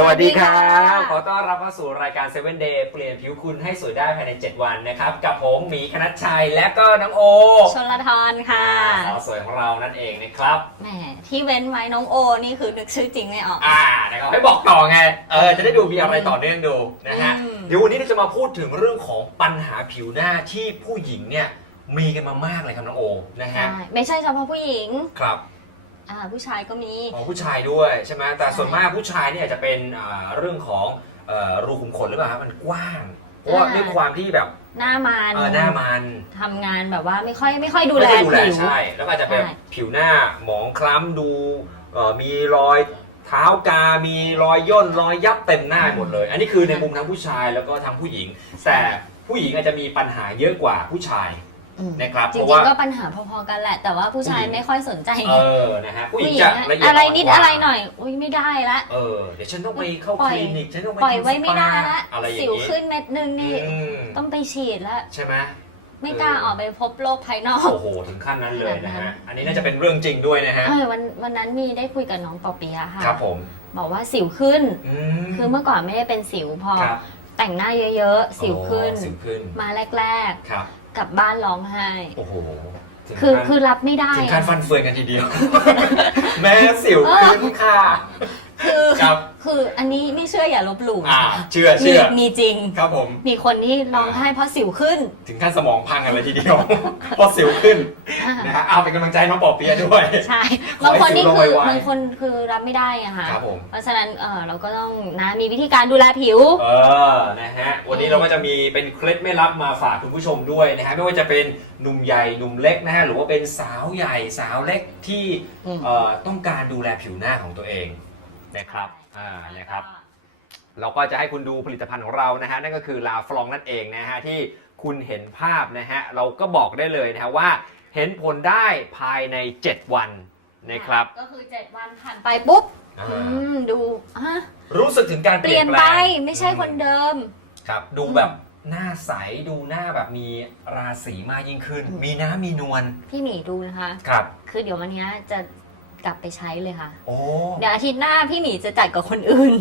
สวัสดีครัสวัสดีบค่ะขอต้อนรับเข้าสู่รายการ 7 Day เปลี่ยนผิวคุณให้สวยได้ภายใน 7 วันนะครับ กับผมหมีคณัชชัยและก็น้องโอ ชนละทรค่ะสาวสวยของเรานั่นเองนะครับ แหมที่เว้นไว้น้องโอนี่คือนึกชื่อจริงไม่ออก อ่านะครับให้บอกต่อไง เออจะได้ดูมีอะไรต่อเนื่องดูนะฮะอืมเดี๋ยววันนี้เราจะมาพูดถึงเรื่องของปัญหาผิวหน้าที่ผู้หญิงเนี่ยมีกันมามากเลยครับน้องโอนะฮะใช่ไม่ใช่เฉพาะผู้หญิง ครับ อ่าผู้ชายก็มี ของผู้ชายด้วยใช่ไหมแต่ใช่ส่วนมากผู้ชายเนี่ยจะเป็นอ่าเรื่องของเอ่อรูขุมขนหรือเปล่าครับมันกว้างเพราะว่าด้วยความที่แบบหน้ามันเออหน้ามันทำงานแบบว่าไม่ค่อยไม่ค่อยดูแลไม่ไดูแลผิว ใช่แล้วก็อาจจะเป็นใช่ ผิวหน้าหมองคล้ำดูเอ่อมีรอยเท้ากา มีรอยย่นรอยยับเต็มหน้าหมดเลย อันนี้คือในมุมทั้งผู้ชายแล้วก็ทั้งผู้หญิง แต่ผู้หญิงอาจจะมีปัญหาเยอะกว่าผู้ชายอืม นะครับ จเพริราะงว่าๆก็ปัญหาพอๆกันแหละ แต่ว่าผู้ชายผู้หญิงไม่ค่อยสนใจเออนะฮะผู้หญิผู้งหญิงจะอะละเอียดอะไรอ่นิดกว่าอะไรหน่อยอุ้ยไม่ได้ละ เออเดี๋ยวฉันต้องไปเข้าปล่คอย ลินิกฉันต้องไปปล่อยทำไว้ไม่ได้ละสปาอะไรอย่าสิงวนี้ขึ้นเม็ดนึงนี่อืมต้องไปฉีดแล้วใช่ไหม ไม่กล้าออกไปพบโลกภายนอก โอ้โห ถึงขั้นนั้นเลยนะขนาดนั้ฮะนอันนี้น่าจะเป็นเรื่องจริงด้วยนะฮะ เออวันวันนั้นมีได้คุยกับน้องปอเปียะค่ะ ครับผมบอกว่าสิวขึ้น อืมคือเมื่อก่อนไม่ได้เป็นสิวพอ ครับแต่งหน้าเยอะๆ สิวขึ้นโอ้สิวขึ้นมาแรกครับ ๆ กลับบ้านร้องไห้ โอ้โหถึงคือขั้นคือรับไม่ได้ถึงอะขั้นฟันเฟือนกันทีเดียว แม่สิวขึ้นค่ะ คือครับ คืออันนี้ไม่เชื่ออย่าลบหลู่อ่านะคะเชื่อมีเชื่อมีจริง ครับผม มีคนที่ร้องไห้เพราะสิวขึ้น ถึงขั้นสมองพังกันเลยทีเดียว เพราะสิวขึ้น นะฮะเอาเป็นกำลังใจให้น้องปอเปียะด้วย ใช่ขอบางให้คนนี่สิวลงคือไวๆบางคนคือรับไม่ได้อะค่ะครับผม เพราะฉะนั้นเออเราก็ต้องนะมีวิธีการดูแลผิว เออ นะฮะ วันนี้เราก็จะมีเป็นเคล็ดไม่ลับมาฝากคุณผู้ชมด้วยนะฮะ ไม่ว่าจะเป็นหนุ่มใหญ่ หนุ่มเล็กนะฮะ หรือว่าเป็นสาวใหญ่ สาวเล็กที่อืม เอ่อต้องการดูแลผิวหน้าของตัวเอง นะครับ อ่า นะครับ เราก็จะให้คุณดูผลิตภัณฑ์ของเรานะฮะนั่นก็คือลาฟลองนั่นเองนะฮะที่คุณเห็นภาพนะฮะเราก็บอกได้เลยนะฮะว่า เห็นผลได้ภายใน 7 วันนะครับ ก็คือ 7 วันผ่านไปปุ๊บอ่าอืมดูฮะรู้สึกถึงการเปเปลี่ลี่ยยนนแปลไปงไม่ใช่คนเดิม ครับ ดูแบบหน้าใสดูหน้าแบบมีราศีมากยิ่งขึ้น อืม มีน้ำมีนวลพี่หมีดูนะคะ ครับ คือเดี๋ยววันเนี้ยจะกลับไปใช้เลยค่ะ โอ้ เดี๋ยวอาทิตย์หน้าพี่หมีจะจัดกับคนอื่น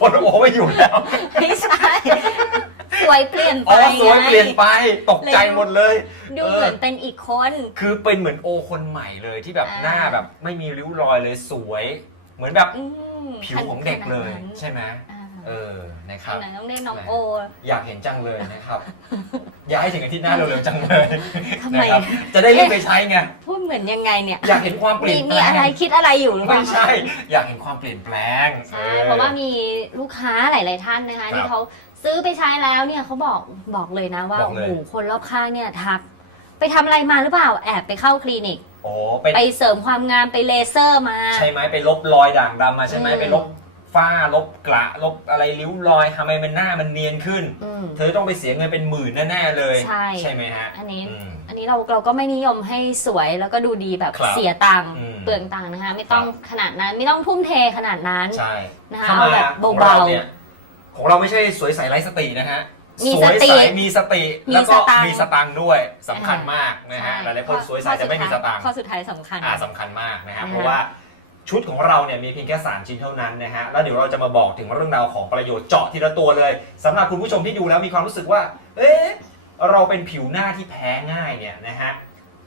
ฝนโอ้ไม่อยู่แล้ว ไม่ใช่ส วยเปลี่ยนไปอ๋อสวยไงเปลี่ยนไปตกใจหมดเลยดูเออเหมือนเป็นอีกคน คือเป็นเหมือนโอคนใหม่เลยที่แบบอ่าหน้าแบบไม่มีริ้วรอยเลยสวย เหมือนแบบอืมผิวของเด็กเลยขนาดนั้นใช่ไหมอ่าเออ นะคขรับนาดต้องเรียกน้องโอ อยากเห็นจังเลยนะครับอยากให้ถึงอาทิตย์หน้าเร็วๆจังเลยทำไมนะครับจะได้รีบไปใช้ไง พูดเหมือนยังไงเนี่ย อยากเห็นความเปมีลี่ยนแปมีลอะไรงคิดอะไรอยู่หรือเปไม่ล่าใช่ อยากเห็นความเปลี่ยนแปลง ใช่ออเพราะว่ามีลูกค้าหลาย ๆ ท่านนะคะครับที่เขา ซื้อไปใช้แล้วเนี่ยเขาบอกบอกเลยนะว่าบอกโอ้เลย โหคนรอบข้างเนี่ยทัก ไปทำอะไรมาหรือเปล่าแอบไปเข้าคลินิกโอ้ไปไปเสริมความงามไปเลเซอร์มา ใช่ไหมไปลบรอยด่างดำมาใช่ไหมอืม ไปลบฝ้าลบกระลบอะไรริ้วรอยทำไมมันหน้ามันเนียนขึ้น อืม เธอต้องไปเสียเงินเป็นหมื่นแน่ๆเลยใช่ ไหมฮะอันนี้ อืม อันนี้เราเราก็ไม่นิยมให้สวยแล้วก็ดูดีแบบครับเสียตังค์อืมเปลืองตังค์นะคะ ไม่ต้องครับขนาดนั้นไม่ต้องทุ่มเทขนาดนั้นใช่นะคะถ้าเอามาแบบของเบาเราเนี่ย ของเราไม่ใช่สวยใสไร้สตินะฮะมีสวยสติใสมีสติมีแล้วก็สตังค์ มีสตังค์ด้วยสำคัญอ่ามมากๆนะฮะหใช่ลายๆคนสวยใสแต่ไม่มีสตังค์ ข้อสุดท้ายสำคัญ อ่าสำคัญมากนะฮะนะคะเพราะว่าชุดของเราเนี่ยมีเพียงแค่3ชิ้นเท่านั้นนะฮะแล้วเดี๋ยวเราจะมาบอกถึงเรื่องราวของประโยชน์เจาะทีละตัวเลยสำหรับคุณผู้ชมที่ดูแล้วมีความรู้สึกว่า เอ๊ะเราเป็นผิวหน้าที่แพ้ง่ายเนี่ยนะฮะ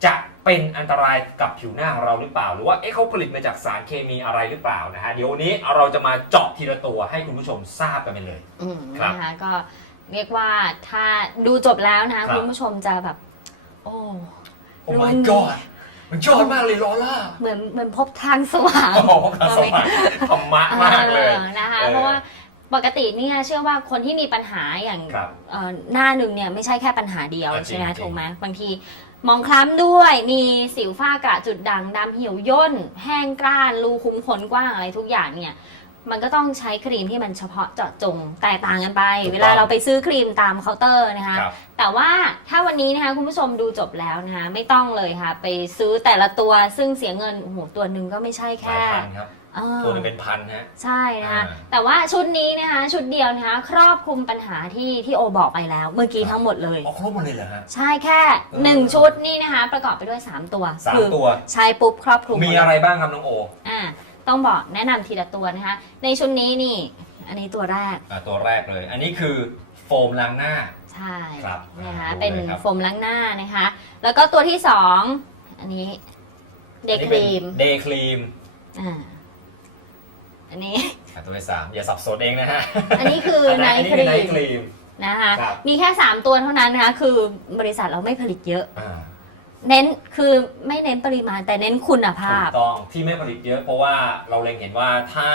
จะเป็นอันตรายกับผิวหน้าของเราหรือเปล่า หรือว่าเอ๊ะเขาผลิตมาจากสารเคมีอะไรหรือเปล่านะฮะเดี๋ยววันนี้เราจะมาเจาะทีละตัวให้คุณผู้ชมทราบกันไปเลย อืมครับ นะคะก็เรียกว่าถ้าดูจบแล้วนะคะครับคุณผู้ชมจะแบบ โอ้ โอ้รู้ my god มันยอดมากเลยลอล่าเหมือนเหมือนพบทางสว่างโอ้โหสมัยธรรมะมากเลย ออนะคะ เออเพราะว่าปกติเนี่ยเชื่อว่าคนที่มีปัญหาอย่างครับเอ่อหน้าหนึ่งเนี่ยไม่ใช่แค่ปัญหาเดียวเออจริงใช่ไหมจริงถูกไหมบางที มองคล้ำด้วย มีสิวฝ้ากระจุดด่างดำเหี่ยวย่น แห้งกร้าน รูขุมขนกว้างอะไรทุกอย่างเนี่ย มันก็ต้องใช้ครีมที่มันเฉพาะเจาะจงแตกต่างกันไป ถูกต้องเวลาเราไปซื้อครีมตามเคาน์เตอร์นะคะ ครับ แต่ว่าถ้าวันนี้นะคะคุณผู้ชมดูจบแล้วนะคะไม่ต้องเลยค่ะ ไปซื้อแต่ละตัวซึ่งเสียเงินโอ้โหตัวหนึ่งก็ไม่ใช่หลาแค่ ยพันครับ เออ ตัวหนึงเป็นพันฮะ ใช่นะคะอ่าแต่ว่าชุดนี้นะคะชุดเดียวนะคะครอบคลุมปัญหาที่ที่โอบอกไปแล้ว เมื่อกี้ทั้งหมดเลย ออกครบหมดเลยเหรอฮะ ใช่แค่เออ1ชุดนี่นะคะ ประกอบไปด้วย 3 ตัวสามคือตัว ใช้ปุ๊บครอบคลุมมีหดเลยอะไรบ้างครับน้องโออ่าต้องบอกแนะนำทีละตัวนะคะ ในชุดนี้นี่ อันนี้ตัวแรกอ่าตัวแรกเลย อันนี้คือโฟมล้างหน้า ใช่ครับนะคะดูเลยเป็นครับโฟมล้างหน้านะคะ แล้วก็ตัวที่สองอันนี้เดย์ครีมเดย์ครีมอ่า อันนี้ตัวที่สามอย่าสับสนเองนะฮะอันนี้คืออัไนอัท์นี้คคือรีไนท์คมรีม นะคะ ครับ มีแค่ 3 ตัวเท่านั้นนะคะ คือบริษัทเราไม่ผลิตเยอะ อ่า เน้นคือไม่เน้นปริมาณแต่เน้นคุณภาถูพ กต้องที่ไม่ผลิตเยอะเพราะว่าเราเล็งเห็นว่าถ้า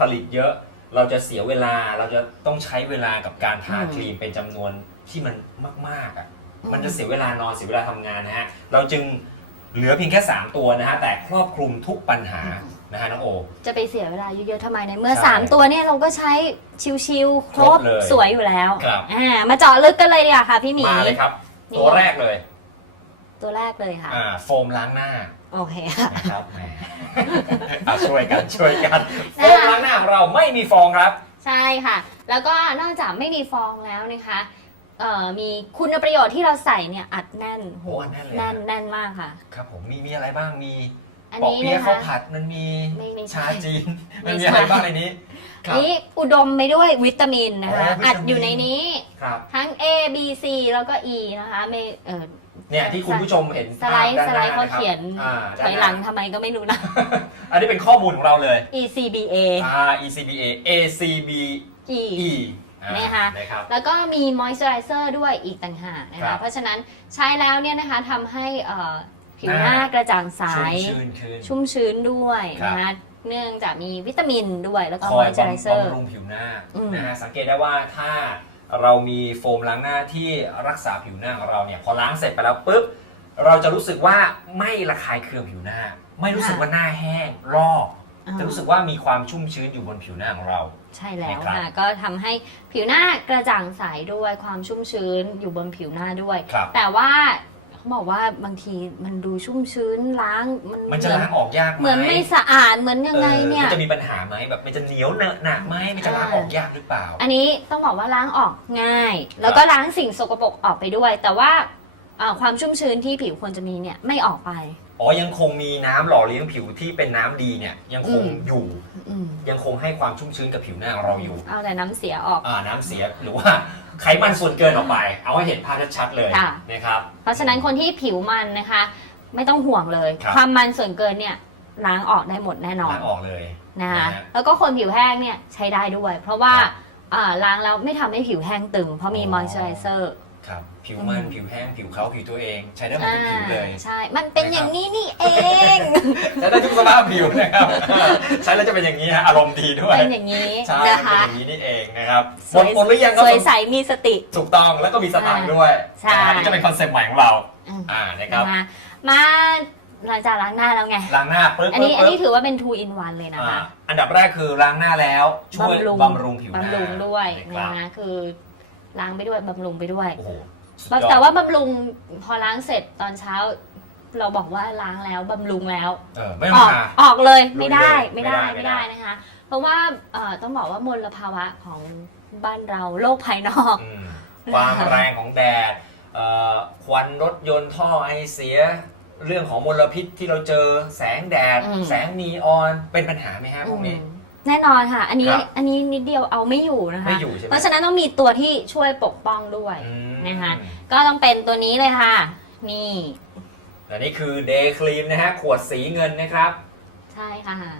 ผลิตเยอะเราจะเสียเวลาเราจะต้องใช้เวลากับการทาอืมครีมเป็นจำนวนที่มันมากๆอะอืม มันจะเสียเวลานอนเสียเวลาทำงานนะฮะเราจึงเหลือเพียงแค่ 3 ตัวนะฮะแต่ครอบคลุมทุกปัญหา นะฮะน้องโอ จะไปเสียเวลาเยอะๆทำไมในเมื่อ ใช่3 ตัวเนี่ยเราก็ใช้ชิวๆครบครบเลยสวยอยู่แล้วครับ อ่ามาเจาะลึกกันเลยดีกว่าค่ะพี่หมี มาเลยครับนี่ตัวแรกเลยตัวแรกเลยค่ะ อ่าโฟมล้างหน้าโอเคค่ะ นะครับแหมอะช่วยกันช่วยกันโฟมล้างหน้าของเราไม่มีฟองครับ ใช่ค่ะ แล้วก็นอกจากไม่มีฟองแล้วนะคะเอ่อมีคุณประโยชน์ที่เราใส่เนี่ยอัดแน่นโหโอ้อัดแน่นเลยแน่นนะแน่นมากค่ะ ครับผมมีมีอะไรบ้างมี อันปอกนี้เปี๊ยะนะข้าวคะ ผัดมันมีไม่ไม่ใช่ชาจีน ไม่มันมีใช่อะไรบ้างในนี้ ครับ นี่อุดมไปด้วยวิตามินนะคะ อ๋อวิตามิน อัดอยู่ในนี้ครับทั้ง A B C แล้วก็ E นะคะไม่เออ เนี่ยที่คุณผู้ชมเห็นสไลด์ภาพสด้านไลน้าด์เขานะครับเขียนอ่าถอยหลังทำไมก็ไม่รู้นะอันนี้เป็นข้อมูลของเราเลย E C B A R E C B A A C B E E อ่านะคะ นะครับ แล้วก็มีมอยส์เจอไรเซอร์ด้วยอีกต่างหากนะครัคะ บเพราะฉะนั้นใช้แล้วเนี่ยนะคะทำให้เอ่อ ผิวหหน้าน้ากระจ่างใส ชุ่มชื้นขึ้นชุ่มชื้นด้วยครับนะคะเนื่องจากมีวิตามินด้วยแล้วก็คมออยยส์เจอไรเซอร์บำรุงผิวหน้าอืมนะฮะสังเกตได้ว่าถ้าเรามีโฟมล้างหน้าที่รักษาผิวหน้าของเราเนี่ยพอล้างเสร็จไปแล้วปุ๊บเราจะรู้สึกว่าไม่ระคายเคืองผิวหน้า ไม่รู้สึกว่าหน้าแห้งรอกจะรู้สึกว่ามีความชุ่มชื้นอยู่บนผิวหน้าของเรา ใช่แล้วนะครับค่ะก็ทำให้ผิวหน้ากระจ่างใสด้วยความชุ่มชื้นอยู่บนผิวหน้าด้วยครับแต่ว่า เขาบอกว่าบางทีมันดูชุ่มชื้นล้างมันมันจะล้างออกยากไหมเหมือนไม่สะอาดเหมือนยังไงเนี่ย ออมันจะมีปัญหาไหมแบบมันจะเหนียวเหนอะหนักไหมมันจะล้างออกยากหรือเปล่า อันนี้ต้องบอกว่าล้างออกง่าย แล้วก็ล้างสิ่งสกปรกออกไปด้วย แต่ว่าเอ่อความชุ่มชื้นที่ผิวควรจะมีเนี่ยไม่ออกไป อ๋อยังคงมีน้ำหล่อเลี้ยงผิวที่เป็นน้ำดีเนี่ยยังคงอืม อยู่ อืมยังคงให้ความชุ่มชื้นกับผิวหน้าของเราอยู่เอาแต่น้ำเสียออก อ่าน้ำเสียหรือว่า ไขมันส่วนเกินออกไป เอาให้เห็นภาพชัดๆเลยค่ะ นะครับเพราะฉะนั้นคนที่ผิวมันนะคะ ไม่ต้องห่วงเลยครับความมันส่วนเกินเนี่ยล้างออกได้หมดแน่นอนล้างออกเลย นะคะนะฮะแล้วก็คนผิวแห้งเนี่ยใช้ได้ด้วย เพราะว่าครับอ่าล้างแล้วไม่ทำให้ผิวแห้งตึง เพราะมีอ๋อ มอยส์เจอไรเซอร์ ครับผิวมันอืมผิวแห้งผิวเขาผิวตัวเอง ใช้ได้หมดทุกผิวเลย ใช่ มันเป็นอย่างนี้นี่เอง ใช้ได้ทุกสภาพผิวนะครับ ใช้แล้วจะเป็นอย่างนี้ฮะอารมณ์ดีด้วย เป็นอย่างนี้ใช่นะเป็นคะอย่างนี้นี่เองนะครับหสมวดยหมดหรือยังครับสวยใสมีสติ ถูกต้องแล้วก็มีสตางค์ด้วยใช่นะฮะนี่จะเป็นคอนเซ็ปต์ใหม่ของเราอืมอ่านะครับนะคะมาหลังจากล้างหน้าแล้วไง ล้างหน้าปึ๊บอันนี้อันปึ๊บนี้ถือว่าเป็น two in one เลยนะอ่าคะ อันดับแรกคือล้างหน้าแล้วช่วยบำรุงบำรุงผิวหน้าบำรุงด้วยนะนะครับคะคือ ล้างไปด้วยบำรุงไปด้วยโอ้โหสุดยอดแต่ว่าบำรุงพอล้างเสร็จตอนเช้า เราบอกว่าล้างแล้วบำรุงแล้ว เออไม่อต้องอกทาออกเลยไม่ได้ลุยเลยไม่ได้ไม่ไม่ได้ ได้นะคะ เพราะว่าเอ่อต้องบอกว่ามลภาวะของบ้านเราโลกภายนอก อืมความแรงของแดดเอ่อควันรถยนต์ท่อไอเสีย เรื่องของมลพิษที่เราเจอแสงแดด อืม แสงนีออนเป็นปัญหาไหมฮะพวกนี้ อืม แน่นอนค่ะ อันนี้ครับอันนี้นิดเดียวเอาไม่อยู่นะคะ ไม่อยู่ใช่ไหม เพราะฉะนั้นต้องมีตัวที่ช่วยปกป้องด้วยอืมนะคะ ก็ต้องเป็นตัวนี้เลยค่ะ นี่และนี่คือเดย์ครีมนะฮะ ขวดสีเงินนะครับ ใช่ค่ะอ่า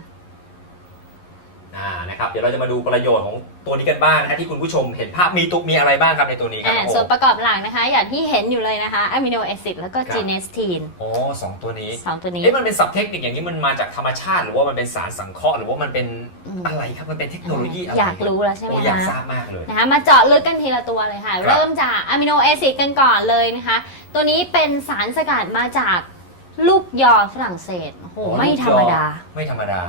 นะครับเดี๋ยวเราจะมาดูประโยชน์ของตัวนี้กันบ้างนะฮะที่คุณผู้ชมเห็นภาพมีตุกมีอะไรบ้างครับในตัวนี้ครับอ่าโอ้ส่วนประกอบหลักนะคะ อย่างที่เห็นอยู่เลยนะคะอะมิโนแอซิดแล้วก็ครับจีเนสทีนโอ้สองตัวนี้สองตัวนี้เอ๊ะมันเป็นศัพท์เทคนิคอย่างนี้มันมาจากธรรมชาติ หรือว่ามันเป็นสารสังเคราะห์หรือว่ามันเป็นอืมอะไรครับมันเป็นเทคโนโลยีอะไรอยากรู้แล้วใช่ไหมโอ้อยากคะทราบมากเลยนะคะมาเจาะลึกกันทีละตัวเลยค่ะครับเริ่มจากอะมิโนแอซิดกันก่อนเลยนะคะ ตัวนี้เป็นสารสกัดมาจากลูกยอฝรั่งเศสโอ้โหไม่ธรรมดา ไม่ธรรมดา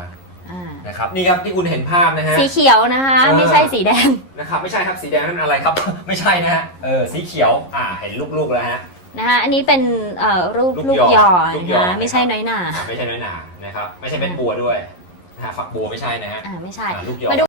อ่านะครับนี่ครับที่คุณเห็นภาพนะฮะ สีเขียวนะคะ เออ ไม่ใช่สีแดง นะครับไม่ใช่ครับสีแดงนั่นอะไรครับ ไม่ใช่นะฮะเออสีเขียวอ่าเห็นลูกๆแล้วฮะ นะคะอันนี้เป็นเอ่อรูปลูลูกกยยออลูกยอ นะคะไม่ใช่น้อยหนา อ่าไม่ใช่น้อยหนานะครับไม่ใช่เม็ดบัวด้วยนะฮะฝักบัวไม่ใช่นะฮะอ่าไม่ใช่ อ่าลูกยอ มาดู